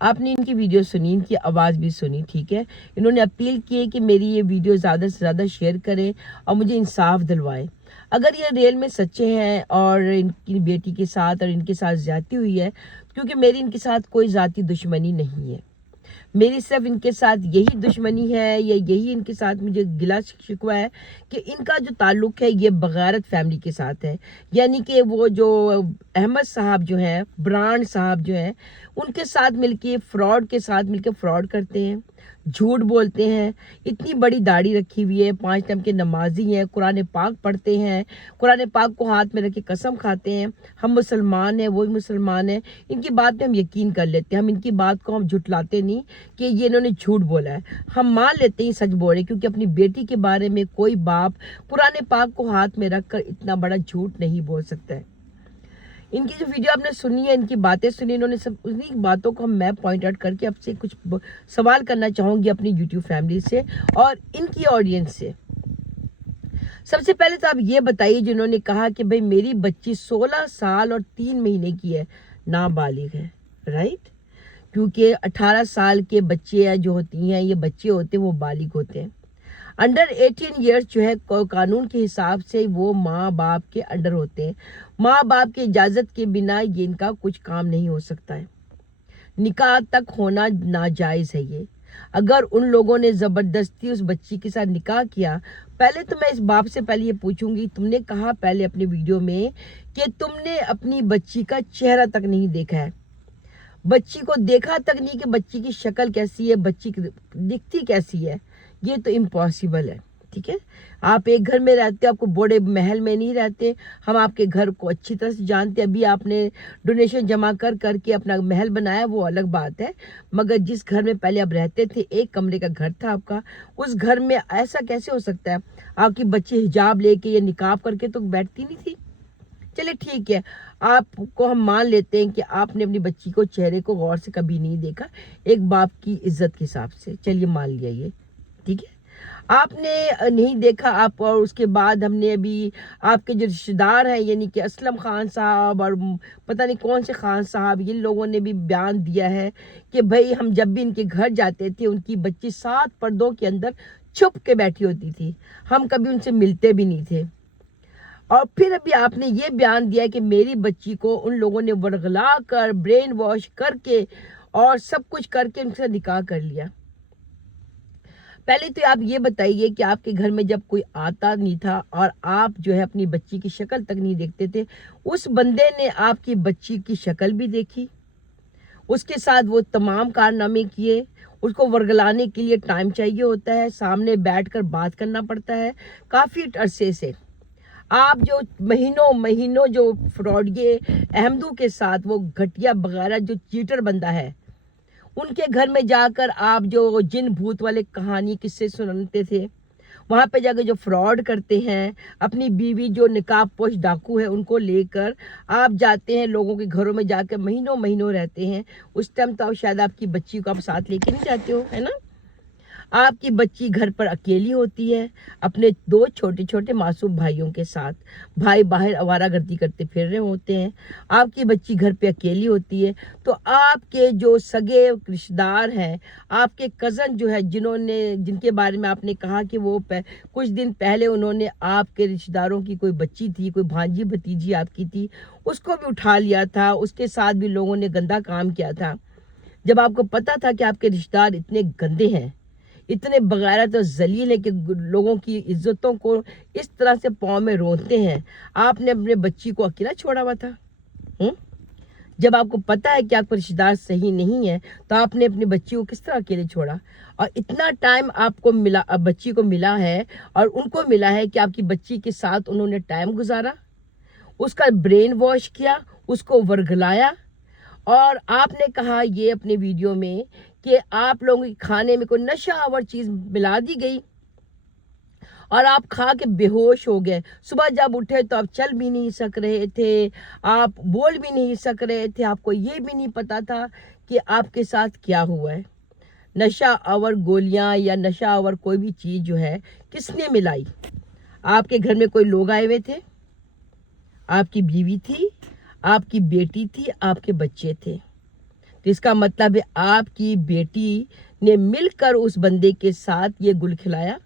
آپ نے ان کی ویڈیو سنی، ان کی آواز بھی سنی، ٹھیک ہے. انہوں نے اپیل کی ہے کہ میری یہ ویڈیو زیادہ سے زیادہ شیئر کریں اور مجھے انصاف دلوائیں. اگر یہ ریل میں سچے ہیں اور ان کی بیٹی کے ساتھ اور ان کے ساتھ زیادتی ہوئی ہے، کیونکہ میری ان کے ساتھ کوئی ذاتی دشمنی نہیں ہے، میری صرف ان کے ساتھ یہی دشمنی ہے یا یہی ان کے ساتھ مجھے گلا شکوہ ہے کہ ان کا جو تعلق ہے یہ بغیرت فیملی کے ساتھ ہے. یعنی کہ وہ جو احمد صاحب جو ہیں، برانڈ صاحب جو ہیں، ان کے ساتھ مل کے فراڈ کے ساتھ مل کے فراڈ کرتے ہیں، جھوٹ بولتے ہیں. اتنی بڑی داڑھی رکھی ہوئی ہے، 5 ٹائم کے نمازی ہیں، قرآن پاک پڑھتے ہیں، قرآن پاک کو ہاتھ میں رکھ کے قسم کھاتے ہیں ہم مسلمان ہیں، وہ مسلمان ہیں. ان کی بات پہ ہم یقین کر لیتے ہیں، ہم ان کی بات کو ہم جھٹلاتے نہیں کہ یہ انہوں نے جھوٹ بولا ہے. ہم مان لیتے ہیں سچ بول رہے، کیونکہ اپنی بیٹی کے بارے میں کوئی باپ قرآن پاک کو ہاتھ میں رکھ کر اتنا بڑا جھوٹ نہیں بول سکتا ہے. ان کی جو ویڈیو آپ نے سنی ہے، ان کی باتیں سنی، انہوں نے سب انہی باتوں کو میں پوائنٹ آؤٹ کر کے آپ سے کچھ سوال کرنا چاہوں گی اپنی یوٹیوب فیملی سے اور ان کی آڈینس سے. سب سے پہلے تو آپ یہ بتائیے، جنہوں نے کہا کہ بھئی میری بچی 16 سال اور 3 مہینے کی ہے، نابالغ ہے، رائٹ؟ کیونکہ 18 سال کے بچے جو ہوتی ہیں، یہ بچے ہوتے ہیں، وہ بالغ ہوتے ہیں. انڈر 18 ایئرز جو ہے قانون کے حساب سے وہ ماں باپ کے انڈر ہوتے ہیں. ماں باپ کی اجازت کے بنا یہ ان کا کچھ کام نہیں ہو سکتا ہے. نکاح تک ہونا ناجائز ہے. یہ اگر ان لوگوں نے زبردستی اس بچی کے ساتھ نکاح کیا، پہلے تو میں اس باپ سے پہلے یہ پوچھوں گی، تم نے کہا پہلے اپنی ویڈیو میں کہ تم نے اپنی بچی کا چہرہ تک نہیں دیکھا ہے، بچی کو دیکھا تک نہیں کہ بچی کی شکل کیسی ہے، بچی دکھتی کیسی ہے. یہ تو امپاسبل ہے، ٹھیک ہے؟ آپ ایک گھر میں رہتے، آپ کو بڑے محل میں نہیں رہتے. ہم آپ کے گھر کو اچھی طرح سے جانتے. ابھی آپ نے ڈونیشن جمع کر کے اپنا محل بنایا، وہ الگ بات ہے. مگر جس گھر میں پہلے آپ رہتے تھے، ایک کمرے کا گھر تھا آپ کا، اس گھر میں ایسا کیسے ہو سکتا ہے؟ آپ کی بچی حجاب لے کے یا نقاب کر کے تو بیٹھتی نہیں تھی. چلے ٹھیک ہے، آپ کو ہم مان لیتے ہیں کہ آپ نے اپنی بچی کو چہرے کو غور سے کبھی نہیں دیکھا، ایک باپ کی عزت کے حساب سے، چلیے مان لیا یہ، ٹھیک ہے؟ آپ نے نہیں دیکھا. آپ اور اس کے بعد ہم نے ابھی آپ کے جو رشتہ دار ہیں، یعنی کہ اسلم خان صاحب اور پتہ نہیں کون سے خان صاحب، ان لوگوں نے بھی بیان دیا ہے کہ بھئی ہم جب بھی ان کے گھر جاتے تھے، ان کی بچی 7 پردوں کے اندر چھپ کے بیٹھی ہوتی تھی، ہم کبھی ان سے ملتے بھی نہیں تھے. اور پھر ابھی آپ نے یہ بیان دیا کہ میری بچی کو ان لوگوں نے ورغلا کر، برین واش کر کے اور سب کچھ کر کے ان سے نکاح کر لیا. پہلے تو آپ یہ بتائیے کہ آپ کے گھر میں جب کوئی آتا نہیں تھا اور آپ جو ہے اپنی بچی کی شکل تک نہیں دیکھتے تھے، اس بندے نے آپ کی بچی کی شکل بھی دیکھی، اس کے ساتھ وہ تمام کارنامے کیے. اس کو ورگلانے کے لیے ٹائم چاہیے ہوتا ہے، سامنے بیٹھ کر بات کرنا پڑتا ہے کافی عرصے سے. آپ جو مہینوں جو فراڈ یہ احمدو کے ساتھ وہ گھٹیا بغیرہ جو چیٹر بندہ ہے، ان کے گھر میں جا کر آپ جو جن بھوت والے کہانی قصے سنتے تھے، وہاں پہ جا کے جو فراڈ کرتے ہیں، اپنی بیوی جو نقاب پوش ڈاکو ہے ان کو لے کر آپ جاتے ہیں لوگوں کے گھروں میں، جا کے مہینوں رہتے ہیں. اس ٹائم تو شاید آپ کی بچی کو آپ ساتھ لے کے نہیں جاتے ہو، ہے نا؟ آپ کی بچی گھر پر اکیلی ہوتی ہے اپنے 2 چھوٹے معصوم بھائیوں کے ساتھ. بھائی باہر آوارہ گردی کرتے پھر رہے ہوتے ہیں، آپ کی بچی گھر پہ اکیلی ہوتی ہے. تو آپ کے جو سگے رشتہ دار ہیں، آپ کے کزن جو ہے، جن کے بارے میں آپ نے کہا کہ وہ کچھ دن پہلے انہوں نے آپ کے رشتہ داروں کی کوئی بچی تھی، کوئی بھانجی بھتیجی آپ کی تھی، اس کو بھی اٹھا لیا تھا، اس کے ساتھ بھی لوگوں نے گندا کام کیا تھا. جب آپ کو پتا تھا کہ آپ کے رشتہ دار اتنے گندے ہیں، اتنے بغیرت اور ذلیل ہے کہ لوگوں کی عزتوں کو اس طرح سے پاؤں میں روتے ہیں، آپ نے اپنے بچی کو اکیلا چھوڑا ہوا تھا. جب آپ کو پتا ہے کہ آپ کا رشتہ دار صحیح نہیں ہے، تو آپ نے اپنی بچی کو کس طرح اکیلے چھوڑا؟ اور اتنا ٹائم آپ کو ملا، بچی کو ملا ہے اور ان کو ملا ہے کہ آپ کی بچی کے ساتھ انہوں نے ٹائم گزارا، اس کا برین واش کیا، اس کو ورگلایا. اور آپ نے کہا یہ اپنے ویڈیو میں کہ آپ لوگوں کے کھانے میں کوئی نشہ آور چیز ملا دی گئی اور آپ کھا کے بے ہوش ہو گئے. صبح جب اٹھے تو آپ چل بھی نہیں سک رہے تھے، آپ بول بھی نہیں سک رہے تھے، آپ کو یہ بھی نہیں پتا تھا کہ آپ کے ساتھ کیا ہوا ہے. نشہ آور گولیاں یا نشہ آور کوئی بھی چیز جو ہے کس نے ملائی؟ آپ کے گھر میں کوئی لوگ آئے ہوئے تھے؟ آپ کی بیوی تھی، آپ کی بیٹی تھی، آپ کے بچے تھے. तो इसका मतलब है आपकी बेटी ने मिलकर उस बंदे के साथ ये गुल खिलाया,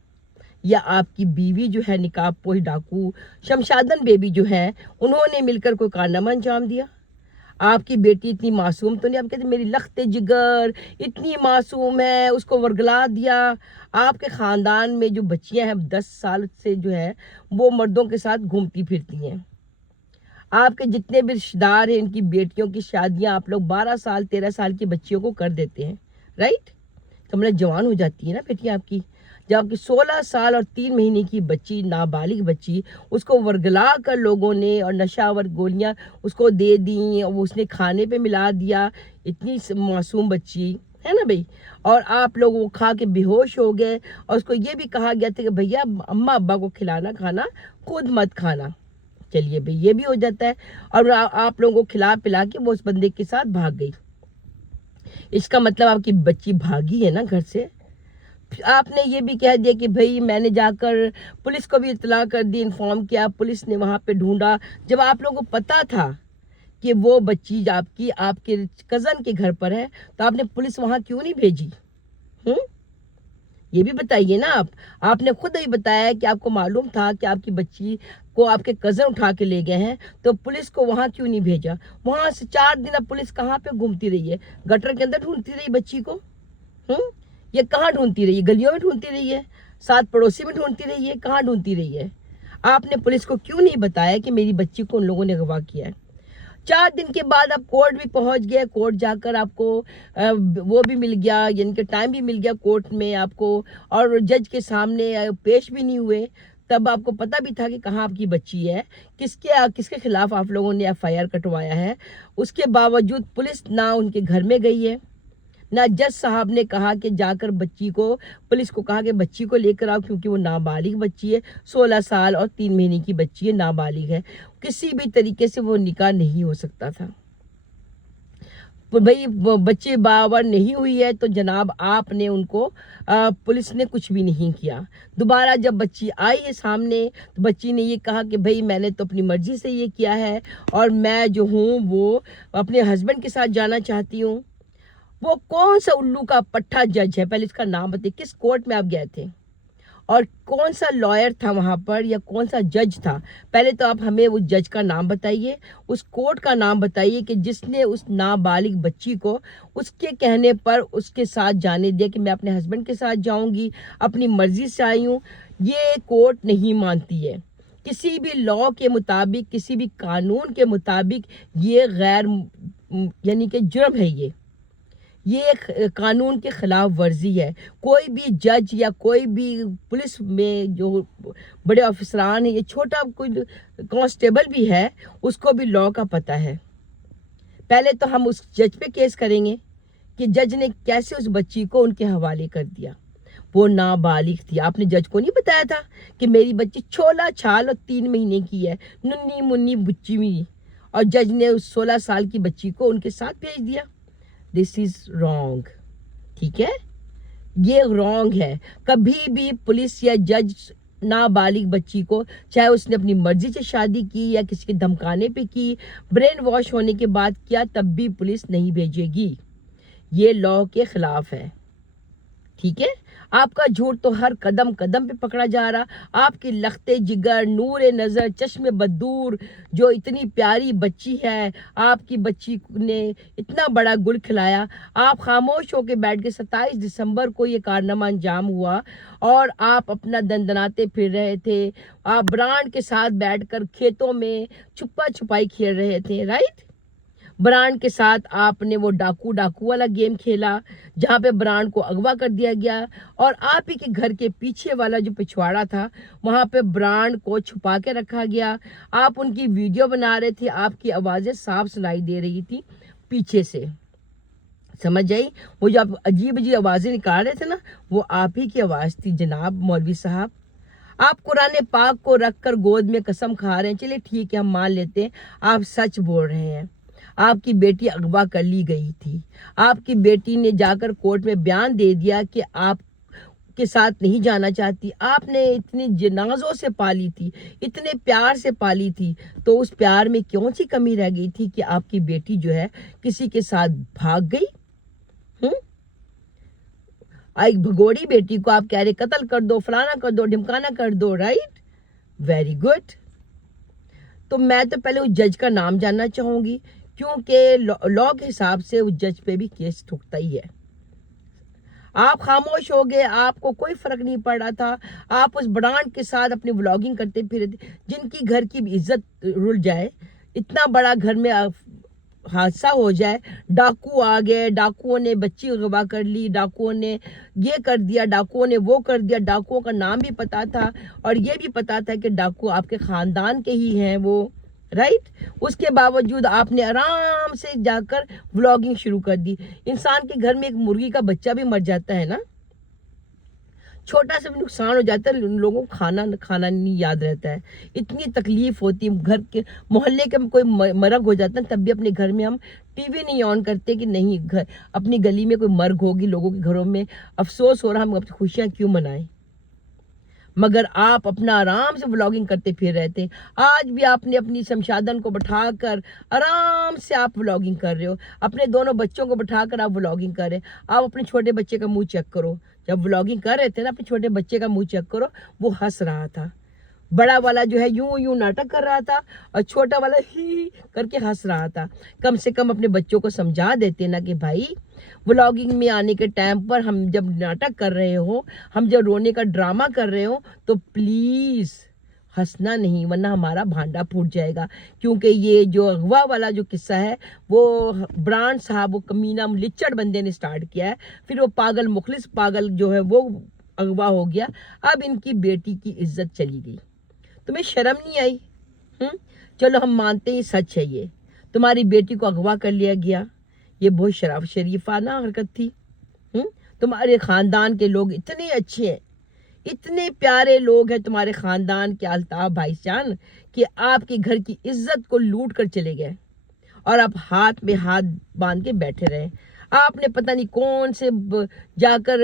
या आपकी बीवी जो है निकाब पोश डाकू शमशादन बेबी जो है उन्होंने मिलकर कोई कारनामा अंजाम दिया। आपकी बेटी इतनी मासूम तो नहीं, आप कहते मेरी लख्ते जिगर इतनी मासूम है, उसको वर्गला दिया। आपके ख़ानदान में जो बच्चियां हैं 10 साल से जो है वो मर्दों के साथ घूमती फिरती हैं। आपके जितने भी रिश्तेदार हैं इनकी बेटियों की शादियां आप लोग 12 साल 13 साल की बच्चियों को कर देते हैं, राइट। तो मतलब जवान हो जाती है ना बेटियां आपकी। जब आपकी 16 साल और 3 महीने की बच्ची, नाबालिग बच्ची, उसको वर्गला कर लोगों ने और नशावर गोलियां उसको दे दी और उसने खाने पे मिला दिया, इतनी मासूम बच्ची है ना भाई। और आप लोग वो खा के बेहोश हो गए और उसको ये भी कहा गया था कि भैया अम्मा अब्बा को खिलाना खाना खुद मत खाना। चलिए भाई ये भी हो जाता है। और आप लोगों को खिला पिला के वो उस बंदे के साथ भाग गई। इसका मतलब आपकी बच्ची भागी है ना घर से। आपने ये भी कह दिया कि भाई मैंने जाकर पुलिस को भी इत्तला कर दी, इन्फॉर्म किया, पुलिस ने वहाँ पे ढूंढा। जब आप लोगों को पता था कि वो बच्ची आपकी आपके कज़न के घर पर है तो आपने पुलिस वहाँ क्यों नहीं भेजी? ये भी बताइए ना। आपने खुद ही बताया कि आपको मालूम था कि आपकी बच्ची को आपके कज़न उठा के ले गए हैं, तो पुलिस को वहाँ क्यों नहीं भेजा? वहाँ से 4 दिन अब पुलिस कहाँ पे घूमती रही है? गटर के अंदर ढूंढती रही बच्ची को? ये कहाँ ढूंढती रही है? गलियों में ढूंढती रही है? साथ पड़ोसी में ढूंढती रही है? कहाँ ढूंढती रही है? आपने पुलिस को क्यों नहीं बताया कि मेरी बच्ची को उन लोगों ने अगवा किया है? 4 दिन के बाद आप कोर्ट भी पहुंच गए। कोर्ट जाकर आपको वो भी मिल गया, यानी कि टाइम भी मिल गया कोर्ट में आपको, और जज के सामने पेश भी नहीं हुए। तब आपको पता भी था कि कहाँ आपकी बच्ची है, किसके खिलाफ आप लोगों ने FIR कटवाया है। उसके बावजूद पुलिस ना उनके घर में गई है, ना जज साहब ने कहा कि जाकर बच्ची को, पुलिस को कहा कि बच्ची को लेकर आओ, क्योंकि वो नाबालिग बच्ची है, 16 साल और 3 महीने की बच्ची है, नाबालिग है। किसी भी तरीके से वो निकाह नहीं हो सकता था। भाई बच्ची बावर नहीं हुई है तो जनाब आपने उनको पुलिस ने कुछ भी नहीं किया। दोबारा जब बच्ची आई है सामने तो बच्ची ने ये कहा कि भाई मैंने तो अपनी मर्जी से ये किया है और मैं जो हूँ वो अपने हस्बैंड के साथ जाना चाहती हूँ। वो कौन सा उल्लू का पट्टा जज है? पहले इसका नाम बताइए। किस कोर्ट में आप गए थे और कौन सा लॉयर था वहां पर, या कौन सा जज था? पहले तो आप हमें उस जज का नाम बताइए, उस कोर्ट का नाम बताइए कि जिसने उस नाबालिग बच्ची को उसके कहने पर उसके साथ जाने दिया कि मैं अपने हस्बैंड के साथ जाऊंगी, अपनी मर्जी से आई हूँ। ये कोर्ट नहीं मानती है। किसी भी लॉ के मुताबिक, किसी भी कानून के मुताबिक ये गैर यानी कि जुर्म है। ये एक कानून के खिलाफ वर्जी है। कोई भी जज या कोई भी पुलिस में जो बड़े ऑफिसरान हैं, ये छोटा कोई कांस्टेबल भी है, उसको भी लॉ का पता है। पहले तो हम उस जज पे केस करेंगे कि जज ने कैसे उस बच्ची को उनके हवाले कर दिया। वो नाबालिग थी। आपने जज को नहीं बताया था कि मेरी बच्ची 16 साल और 3 महीने की है, नन्नी मुन्नी बुच्ची में, और जज ने उस 16 साल की बच्ची को उनके साथ भेज दिया। दिस इज रॉन्ग, ठीक है, ये रॉन्ग है। कभी भी पुलिस या जज नाबालिग बच्ची को, चाहे उसने अपनी मर्जी से शादी की या किसी के धमकाने पे की, ब्रेन वॉश होने के बाद किया, तब भी पुलिस नहीं भेजेगी। ये लॉ के खिलाफ है, ठीक है। आपका झूठ तो हर कदम कदम पे पकड़ा जा रहा। आपकी लख्ते जिगर, नूरे नज़र, चश्मे बदूर, जो इतनी प्यारी बच्ची है, आपकी बच्ची ने इतना बड़ा गुल खिलाया। आप खामोश होकर बैठ के 27 दिसंबर को ये कारनामा अंजाम हुआ और आप अपना दंदनाते फिर रहे थे। आप ब्रांड के साथ बैठकर खेतों में छुपा छुपाई खेल रहे थे, राइट। ब्रांड के साथ आपने वो डाकू वाला गेम खेला जहाँ पे ब्रांड को अगवा कर दिया गया, और आप ही के घर के पीछे वाला जो पिछवाड़ा था वहाँ पे ब्रांड को छुपा के रखा गया। आप उनकी वीडियो बना रहे थे, आपकी आवाज़ें साफ सुनाई दे रही थी पीछे से, समझ आई। वो जो आप अजीब अजीब आवाज़ें निकाल रहे थे ना, वो आप ही की आवाज़ थी जनाब मौलवी साहब। आप कुरान पाक को रख कर गोद में कसम खा रहे हैं। चलिए ठीक है, हम मान लेते हैं आप सच बोल रहे हैं। आपकी बेटी अगवा कर ली गई थी। आपकी बेटी ने जाकर कोर्ट में बयान दे दिया कि आप کے ساتھ نہیں جانا چاہتی. آپ نے اتنی جنازوں سے پالی تھی, اتنے پیار سے پالی تھی, تو اس پیار میں کیوں سی کمی رہ گئی تھی کہ آپ کی بیٹی جو ہے کسی کے ساتھ بھاگ گئی؟ ایک بھگوڑی بیٹی کو آپ کہہ رہے قتل کر دو, فلانا کر دو, ڈھمکانا کر دو, رائٹ؟ Very good. تو میں تو پہلے اس جج کا نام جاننا چاہوں گی, کیونکہ لا کے حساب سے اس جج پہ بھی کیس ٹھکتا ہی ہے. آپ خاموش ہو گئے, آپ کو کوئی فرق نہیں پڑ رہا تھا. آپ اس برانڈ کے ساتھ اپنی ولاگنگ کرتے پھر جن کی گھر کی عزت رل جائے, اتنا بڑا گھر میں حادثہ ہو جائے, ڈاکو آ گئے, ڈاکوؤں نے بچی اغوا کر لی, ڈاکوؤں نے یہ کر دیا, ڈاکوؤں نے وہ کر دیا, ڈاکوؤں کا نام بھی پتا تھا اور یہ بھی پتا تھا کہ ڈاکو آپ کے خاندان کے ہی ہیں وہ, رائٹ؟ اس کے باوجود آپ نے آرام سے جا کر ولاگنگ شروع کر دی. انسان کے گھر میں ایک مرغی کا بچہ بھی مر جاتا ہے نا, چھوٹا سا بھی نقصان ہو جاتا ہے, ان لوگوں کو کھانا نہیں یاد رہتا ہے. اتنی تکلیف ہوتی ہے, گھر کے محلے کے کوئی مرگ ہو جاتا ہے تب بھی اپنے گھر میں ہم ٹی وی نہیں آن کرتے کہ نہیں اپنی گلی میں کوئی مرگ ہوگی, لوگوں کے گھروں میں افسوس ہو رہا, ہم اپنی خوشیاں کیوں منائیں؟ مگر آپ اپنا آرام سے ولاگنگ کرتے پھر رہے تھے. آج بھی آپ نے اپنی شمشادن کو بٹھا کر آرام سے آپ ولاگنگ کر رہے ہو, اپنے دونوں بچوں کو بٹھا کر آپ ولاگنگ کر رہے. آپ اپنے چھوٹے بچے کا منہ چیک کرو, جب ولاگنگ کر رہے تھے نا اپنے چھوٹے بچے کا منہ چیک کرو, وہ ہنس رہا تھا. بڑا والا جو ہے یوں ناٹک کر رہا تھا اور چھوٹا والا ہی کر کے ہنس رہا تھا. کم سے کم اپنے بچوں کو سمجھا دیتے نا کہ بھائی ولاگنگ میں آنے کے ٹائم پر ہم جب ناٹک کر رہے ہو, ہم جب رونے کا ڈرامہ کر رہے ہو, تو پلیز ہنسنا نہیں, ورنہ ہمارا بھانڈا پھوٹ جائے گا. کیونکہ یہ جو اغوا والا جو قصہ ہے وہ برانڈ صاحب, وہ کمینہ لچڑ بندے نے سٹارٹ کیا ہے. پھر وہ پاگل مخلص پاگل جو ہے وہ اغوا ہو گیا. اب ان کی بیٹی کی عزت چلی گئی. تمہیں شرم نہیں آئی؟ چلو ہم مانتے ہیں سچ ہے, یہ تمہاری بیٹی کو اغوا کر لیا گیا, یہ بہت شریفانہ حرکت تھی. تمہارے خاندان کے لوگ اتنے اچھے ہیں, اتنے پیارے لوگ ہیں تمہارے خاندان کے الطاف بھائی جان, کہ آپ کے گھر کی عزت کو لوٹ کر چلے گئے اور آپ ہاتھ میں ہاتھ باندھ کے بیٹھے رہے. آپ نے پتہ نہیں کون سے جا کر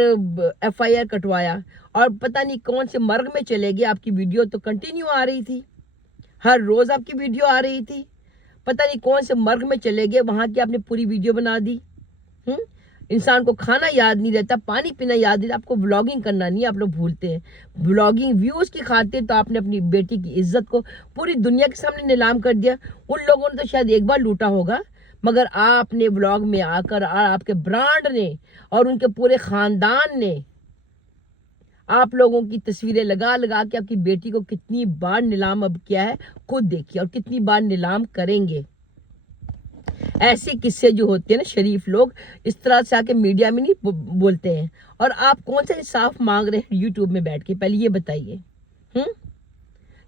FIR کٹوایا اور پتہ نہیں کون سے مرگ میں چلے گئے. آپ کی ویڈیو تو کنٹینیو آ رہی تھی, ہر روز آپ کی ویڈیو آ رہی تھی. پتہ نہیں کون سے مرگ میں چلے گئے, وہاں کی آپ نے پوری ویڈیو بنا دی. انسان کو کھانا یاد نہیں رہتا, پانی پینا یاد نہیں رہتا, آپ کو ولاگنگ کرنا نہیں, آپ لوگ بھولتے ہیں. ولاگنگ ویوز کی خاطر تو آپ نے اپنی بیٹی کی عزت کو پوری دنیا کے سامنے نیلام کر دیا. ان لوگوں نے تو شاید ایک بار لوٹا ہوگا, مگر آپ نے ولاگ میں آ کر آپ کے برانڈ نے اور ان کے پورے خاندان نے آپ لوگوں کی تصویریں لگا کے آپ کی بیٹی کو کتنی بار نیلام اب کیا ہے خود دیکھیے, اور کتنی بار نیلام کریں گے. ایسے قصے جو ہوتے ہیں نا, شریف لوگ اس طرح سے آ کے میڈیا میں نہیں بولتے ہیں. اور آپ کون سا انصاف مانگ رہے ہیں یوٹیوب میں بیٹھ کے, پہلے یہ بتائیے.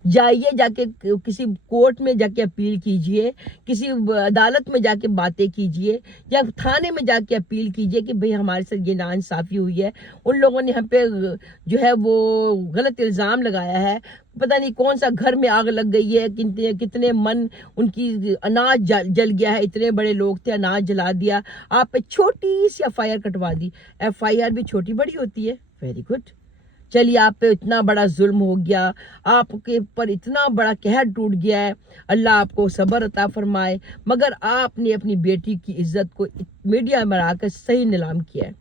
جائیے جا کے کسی کورٹ میں جا کے اپیل کیجئے, کسی عدالت میں جا کے باتیں کیجئے, یا تھانے میں جا کے اپیل کیجئے کہ بھئی ہمارے ساتھ یہ ناانصافی ہوئی ہے, ان لوگوں نے ہم پہ جو ہے وہ غلط الزام لگایا ہے, پتہ نہیں کون سا گھر میں آگ لگ گئی ہے, کتنے من ان کی اناج جل گیا ہے, اتنے بڑے لوگ تھے, اناج جلا دیا, آپ پہ چھوٹی سی FIR کٹوا دی. FIR بھی چھوٹی بڑی ہوتی ہے, ویری گڈ. چلیے آپ پہ اتنا بڑا ظلم ہو گیا, آپ کے پر اتنا بڑا قہر ٹوٹ گیا ہے, اللہ آپ کو صبر عطا فرمائے, مگر آپ نے اپنی بیٹی کی عزت کو میڈیا میں آ کر صحیح نیلام کیا ہے.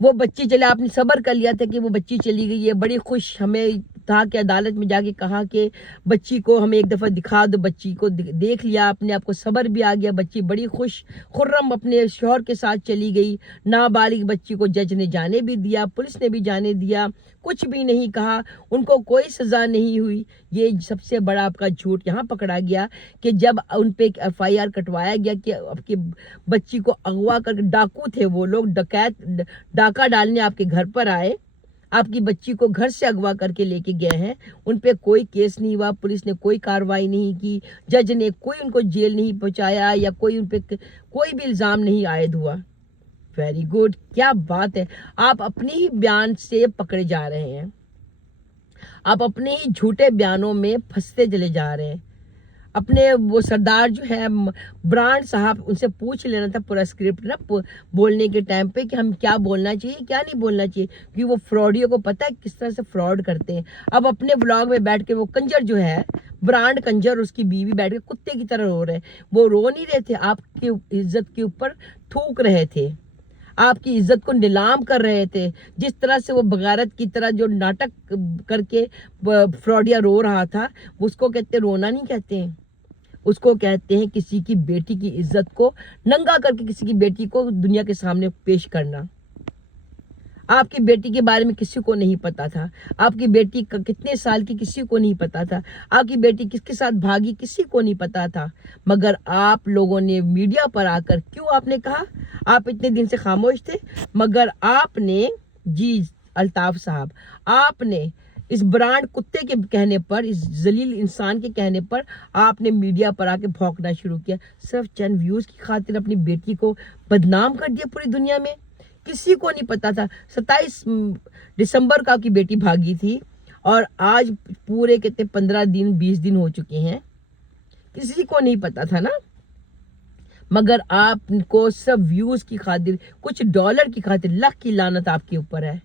وہ بچی چلے, آپ نے صبر کر لیا تھا کہ وہ بچی چلی گئی ہے, بڑی خوش ہمیں تھا کہ عدالت میں جا کے کہا کہ بچی کو ہمیں ایک دفعہ دکھا دو. بچی کو دیکھ لیا آپ نے, آپ کو صبر بھی آ گیا, بچی بڑی خوش خرم اپنے شوہر کے ساتھ چلی گئی. نابالغ بچی کو جج نے جانے بھی دیا, پولیس نے بھی جانے دیا, کچھ بھی نہیں کہا, ان کو کوئی سزا نہیں ہوئی. یہ سب سے بڑا آپ کا جھوٹ یہاں پکڑا گیا کہ جب ان پہ FIR کٹوایا گیا کہ آپ کی بچی کو اغوا کر, ڈاکو تھے وہ لوگ, ڈاکہ ڈالنے آپ کے گھر پر آئے, آپ کی بچی کو گھر سے اغوا کر کے لے کے گئے ہیں, ان پہ کوئی کیس نہیں ہوا, پولیس نے کوئی کارروائی نہیں کی, جج نے کوئی ان کو جیل نہیں پہنچایا, یا کوئی ان پہ کوئی بھی الزام نہیں عائد ہوا. ویری گڈ, کیا بات ہے. آپ اپنی ہی بیان سے پکڑے جا رہے ہیں, آپ اپنے ہی جھوٹے بیانوں میں پھنستے چلے جا رہے ہیں. अपने वो सरदार जो है ब्रांड साहब, उनसे पूछ लेना था पूरा स्क्रिप्ट ना बोलने के टाइम पे कि हम क्या बोलना चाहिए क्या नहीं बोलना चाहिए, क्योंकि वो फ्रॉडियों को पता है किस तरह से फ्रॉड करते हैं। अब अपने ब्लॉग में बैठ के वो कंजर जो है ब्रांड कंजर, उसकी बीवी बैठ के कुत्ते की तरह रो रहे। वो रो नहीं रहे थे, आपकी इज्जत के ऊपर थूक रहे थे, आपकी इज्जत को नीलाम कर रहे थे। जिस तरह से वो बगारत की तरह जो नाटक करके फ्रॉडिया रो रहा था, उसको कहते रोना नहीं कहते हैं, उसको कहते हैं किसी की बेटी की इज्जत को नंगा करके किसी की बेटी को दुनिया के सामने पेश करना। आपकी बेटी के बारे में किसी को नहीं पता था, आपकी बेटी कितने साल की किसी को नहीं पता था, आपकी बेटी किसके साथ भागी किसी को नहीं पता था। मगर आप लोगों ने मीडिया पर आकर, क्यों आपने कहा, आप इतने दिन से खामोश थे, मगर आपने, जी अल्ताफ साहब, आपने इस ब्रांड कुत्ते के कहने पर, इस जलील इंसान के कहने पर आपने मीडिया पर आके भौंकना शुरू किया, सिर्फ चंद व्यूज की खातिर अपनी बेटी को बदनाम कर दिया पूरी दुनिया में। किसी को नहीं पता था 27 दिसंबर का आपकी बेटी भागी थी, और आज पूरे कितने 15 दिन 20 दिन हो चुके हैं, किसी को नहीं पता था ना। मगर आपको सब व्यूज की खातिर, कुछ डॉलर की खातिर, लाख की लानत आपके ऊपर है,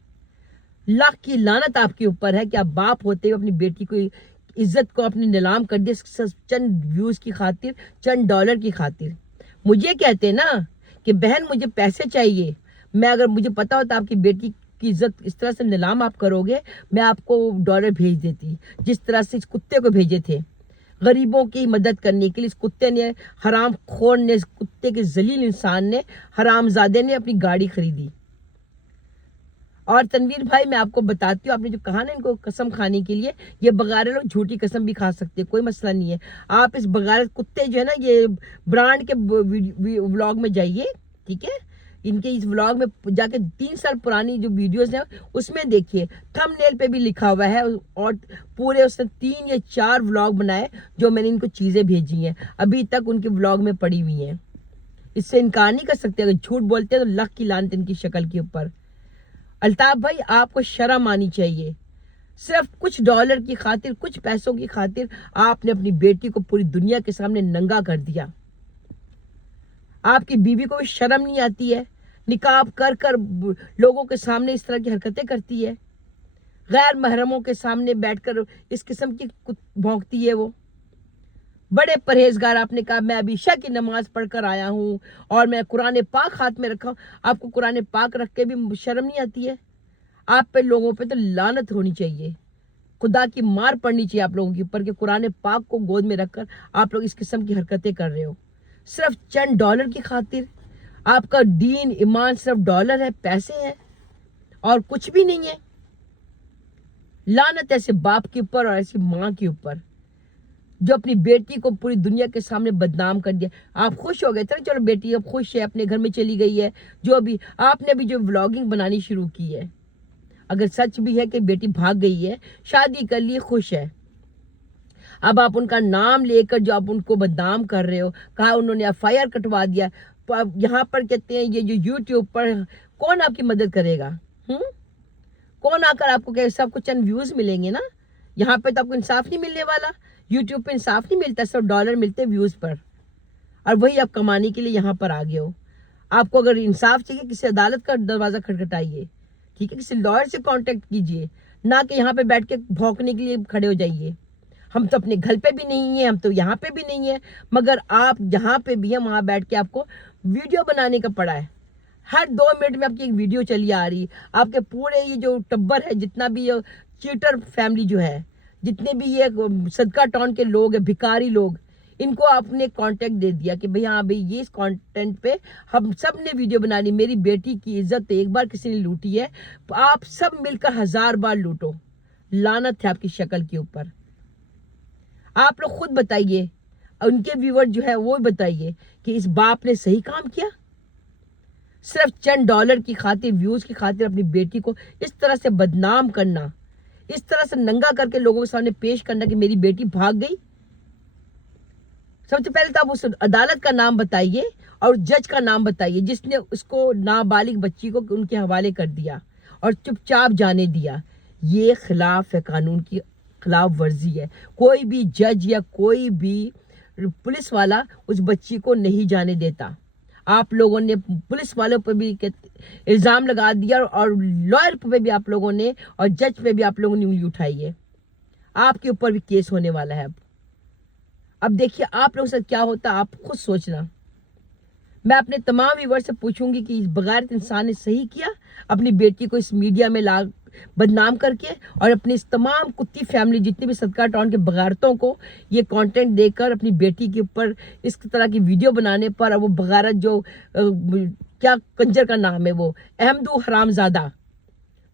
लाख की लानत आपके ऊपर है कि आप बाप होते हुए अपनी बेटी को इज्जत को अपनी नीलाम कर दिया चंद व्यूज की खातिर, चंद डॉलर की खातिर। मुझे कहते ना कि बहन मुझे पैसे चाहिए, मैं अगर मुझे पता होता आपकी बेटी की इज्जत इस तरह से नीलाम आप करोगे, मैं आपको डॉलर भेज देती, जिस तरह से इस कुत्ते को भेजे थे गरीबों की मदद करने के लिए। इस कुत्ते ने, हराम खोर ने, इस कुत्ते के जलील इंसान ने, हरामजादे ने अपनी गाड़ी खरीदी। और तनवीर भाई मैं आपको बताती हूँ, आपने जो कहा ना इनको कसम खाने के लिए, ये बगारे लोग झूठी कसम भी खा सकते हैं, कोई मसला नहीं है। आप इस बगारे कुत्ते जो है ना, ये ब्रांड के व्लॉग में जाइए, ठीक है, इनके इस व्लॉग में जाके 3 साल पुरानी जो वीडियोस हैं उसमें देखिए, थंबनेल पे भी लिखा हुआ है, और पूरे उसने 3 या 4 व्लॉग बनाए जो मैंने इनको चीजें भेजी हैं, अभी तक उनके व्लॉग में पड़ी हुई हैं। इससे इनकार नहीं कर सकते, अगर झूठ बोलते हैं तो लक की लानत इनकी शक्ल के ऊपर। अल्ताफ भाई आपको शर्म आनी चाहिए, सिर्फ कुछ डॉलर की खातिर, कुछ पैसों की खातिर आपने अपनी बेटी को पूरी दुनिया के सामने नंगा कर दिया। आपकी बीवी को भी शर्म नहीं आती है, निकाब कर कर लोगों के सामने इस तरह की हरकतें करती है, गैर महरमों के सामने बैठकर इस किस्म की भौंकती है। वो बड़े परहेजगार, आपने कहा मैं अभी ईशा की नमाज पढ़कर आया हूँ और मैं कुरान पाक हाथ में रखा हूँ, आपको कुरान पाक रख के भी शर्म नहीं आती है। आप पे लोगों पे तो लानत होनी चाहिए, खुदा की मार पड़नी चाहिए आप लोगों के ऊपर कि कुरान पाक को गोद में रखकर आप लोग इस किस्म की हरकतें कर रहे हो, सिर्फ चंद डॉलर की खातिर। आपका दीन ईमान सिर्फ डॉलर है, पैसे हैं और कुछ भी नहीं है। लानत ऐसे बाप के ऊपर और ऐसी माँ के ऊपर जो अपनी बेटी को पूरी दुनिया के सामने बदनाम कर दिया। आप खुश हो गए थे, चलो बेटी अब खुश है, अपने घर में चली गई है, जो अभी आपने अभी जो व्लॉगिंग बनानी शुरू की है, अगर सच भी है कि बेटी भाग गई है, शादी कर ली, खुश है, अब आप उनका नाम लेकर जो आप उनको बदनाम कर रहे हो, कहा उन्होंने FIR कटवा दिया, तो अब यहाँ पर कहते हैं ये जो यूट्यूब पर कौन आपकी मदद करेगा? कौन आकर आपको कहे सबको चंद व्यूज मिलेंगे ना? यहाँ पे तो आपको इंसाफ नहीं मिलने वाला, यूट्यूब पे इंसाफ नहीं मिलता, सिर्फ डॉलर मिलते व्यूज पर, और वही आप कमाने के लिए यहाँ पर आ गए हो। आपको अगर इंसाफ चाहिए, किसी अदालत का दरवाजा खटखटाइए, ठीक है, किसी लॉयर से कांटेक्ट कीजिए, ना कि यहाँ पे बैठ के भौंकने के लिए खड़े हो जाइए। हम तो अपने घर पे भी नहीं है, हम तो यहाँ पे भी नहीं है, मगर आप जहाँ पे भी है वहाँ बैठ के आपको वीडियो बनाने का पड़ा है। हर 2 मिनट में आपकी एक वीडियो चली आ रही, आपके पूरे ये जो टब्बर है, जितना भी ये चीटर फैमिली जो है, जितने भी ये सदका टाउन के लोग हैं, भिखारी लोग, इनको आपने कांटेक्ट दे दिया कि भाई हाँ भाई ये इस कंटेंट पे हम सब ने वीडियो बना ली, मेरी बेटी की इज्जत एक बार किसी ने लूटी है, आप सब मिलकर 1000 बार लूटो। लानत है आपकी शक्ल के ऊपर। आप लोग खुद बताइए, उनके व्यूअर जो है वो बताइए कि इस बाप ने सही काम किया? सिर्फ चंद डॉलर की खातिर, व्यूज की खातिर अपनी बेटी को इस तरह से बदनाम करना, इस तरह से नंगा करके लोगों के सामने पेश करना कि मेरी बेटी भाग गई। सबसे पहले तो आप उस अदालत का नाम बताइए और जज का नाम बताइए जिसने उसको नाबालिग बच्ची को उनके हवाले कर दिया और चुपचाप जाने दिया। ये खिलाफ है, कानून की खिलाफ वर्जी है। कोई भी जज या कोई भी पुलिस वाला उस बच्ची को नहीं जाने देता। आप लोगों ने पुलिस वालों पर भी इल्ज़ाम लगा दिया और लॉयर पे भी आप लोगों ने और जज पे भी आप लोगों ने उंगली उठाई है। आपके ऊपर भी केस होने वाला है। अब देखिए आप लोगों से क्या होता है, आप खुद सोचना। मैं अपने तमाम व्यूअर्स से पूछूंगी कि इस बगैरत इंसान ने सही किया अपनी बेटी को इस मीडिया में ला बदनाम करके, और अपनी इस तमाम कुत्ती फैमिली जितने भी सदका टाउन के बगारतों को ये कंटेंट देकर अपनी बेटी के ऊपर इस तरह की वीडियो बनाने पर, और वो बगारत जो क्या कंजर का नाम है वो अहमदू हरामजादा,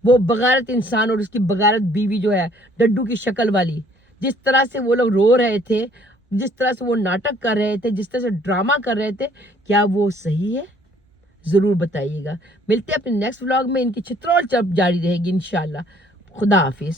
वो बगारत इंसान और उसकी बगारत बीवी जो है डड्डू की शक्ल वाली, जिस तरह से वो लोग रो रहे थे, जिस तरह से वो नाटक कर रहे थे, जिस तरह से ड्रामा कर रहे थे, क्या वो सही है? जरूर बताइएगा। मिलते हैं अपने नेक्स्ट व्लॉग में। इनकी चित्रोल चर्चा जारी रहेगी इंशाल्लाह। खुदा हाफिज।